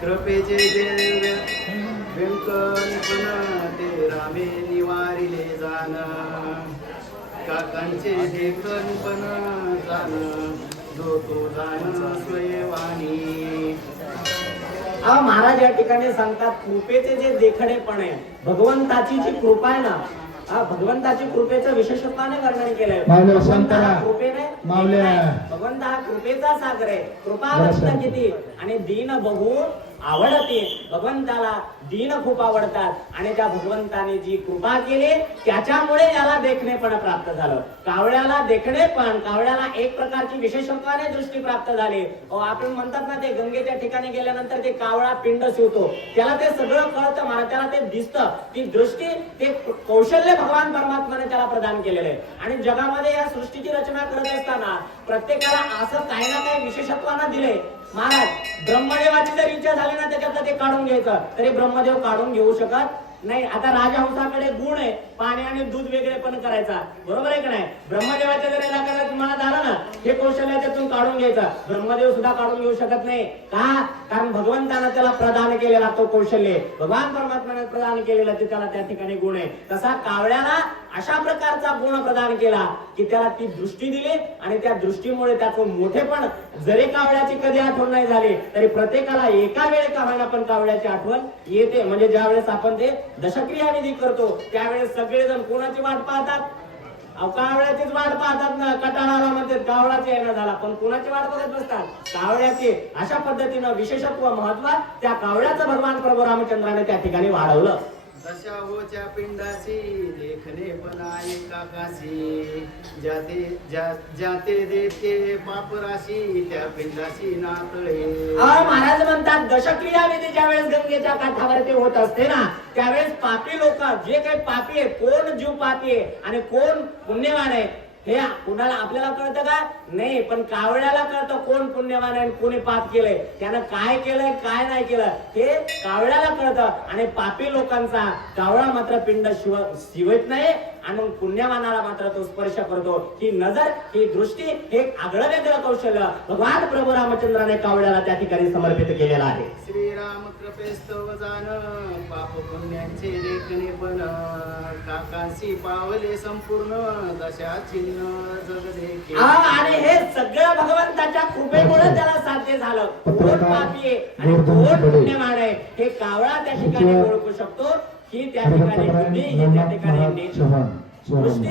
कृपेचे देव ते रामे निवारिले जाण काकांचे देखन पण जाण जो तो जाण स्वयवाणी. हा महाराज या ठिकाणी सांगतात कृपेचे जे देखणेपण आहे भगवंताची जी कृपा आहे ना हा भगवंताची कृपेचं विशेषत्वाने वर्णन केलंय माऊली भगवंत शंकरा. कृपेने आहे. भगवंत हा कृपेचा सागर आहे कृपा. किती आणि दीन बघून आवडते. भगवंताला दीन खूप आवडतात. आणि त्या भगवंताने जी कृपा केली त्याच्यामुळे याला देखणेपण प्राप्त झालं. कावळ्याला देखणेपण कावळ्याला एक प्रकारची विशेषत्वाने दृष्टी प्राप्त झाली. आपण म्हणतात ना ते गंगेच्या ठिकाणी गेल्यानंतर ते कावळा पिंड शिवतो. त्याला ते सगळं कळतं मला त्याला ते दिसतं. ती दृष्टी ते कौशल्य भगवान परमात्माने प्रदान केलेलं आहे आणि जगामध्ये या सृष्टीची रचना करत असताना प्रत्येकाला असं काही ना काही विशेषत्वानं दिले महाराज ब्रह्मदेवाची जर इच्छा झाली ना त्याच्यातलं ते काढून घ्यायचं. तरी ब्रह्मदेव काढून घेऊ शकत नाही. आता राजहंसाकडे गुण आहे. पाणी आणि दूध वेगळेपण करायचा. बरोबर आहे का नाही? ब्रह्मदेवाच्या जर याला तुम्हाला झालं ना हे कौशल्य त्यातून काढून घ्यायचं. ब्रह्मदेव सुद्धा काढून घेऊ शकत नाही. का? कारण भगवंतानं त्याला प्रदान केलेला तो कौशल्य भगवान परमात्म्याने प्रदान केलेला ते त्याला त्या ठिकाणी गुण आहे. तसा कावळ्याला अशा प्रकारचा गुण प्रदान केला की त्याला ती दृष्टी दिली आणि त्या दृष्टीमुळे त्याचं मोठेपण जरी कावळ्याची कधी आठवण नाही झाली तरी प्रत्येकाला एका वेळी कामाला पण कावळ्याची आठवण येते. म्हणजे ज्या वेळेस आपण ते दशक्रिया निधी करतो त्यावेळेस सगळेजण कोणाची वाट पाहतात? कावळ्याचीच वाट पाहतात ना कटाळाला म्हणजे कावळाची येणं झाला. पण कुणाची वाट बघत नसतात? कावळ्याचे. अशा पद्धतीनं विशेषत्व महत्त्व त्या कावळ्याचं भगवान प्रभू रामचंद्राने त्या ठिकाणी वाढवलं. तशा होच्या देखणे लेखने आहे काकाशी. जाते ज्या जाते देते पापराशी त्या पिंडाशी नातळे. अहो, महाराज म्हणतात दशक्रिया विधी ज्या वेळेस गंगेच्या काठावर ते होत असते ना त्यावेळेस पापी लोक जे काही पापी आहे कोण जीव पापी आहे आणि कोण पुण्यवान आहे हे कुणाला आपल्याला कळतं का? नाही पण कावळ्याला कळतं कोण पुण्यवान आहे कोणी पाप केलंय. त्यानं काय केलंय काय नाही केलं हे कावळ्याला कळतं. आणि पापी लोकांचा कावळा मात्र पिंड शिव शिवत नाही आणि मग पुण्यवानाला मात्र तो स्पर्श करतो. ही नजर ही दृष्टी हे एक आगळं वेगळं कौशल्य भगवान प्रभू रामचंद्राने कावळ्याला त्या ठिकाणी समर्पित केलेलं आहे. श्रीराम कृपेस्तव जाण पाप पुण्यांचे देखणे पण काकांशी पावले संपूर्ण दशा चिन्ह जग देखे हा, आणि हे सगळं भगवंताच्या कृपेमुळे त्याला साध्य झालं. कोण पापी आहे आणि कोण पुण्यवान आहे. हे कावळा त्या ठिकाणी ओळखू शकतो. ही त्या ठिकाणी बुद्धी ही त्या ठिकाणी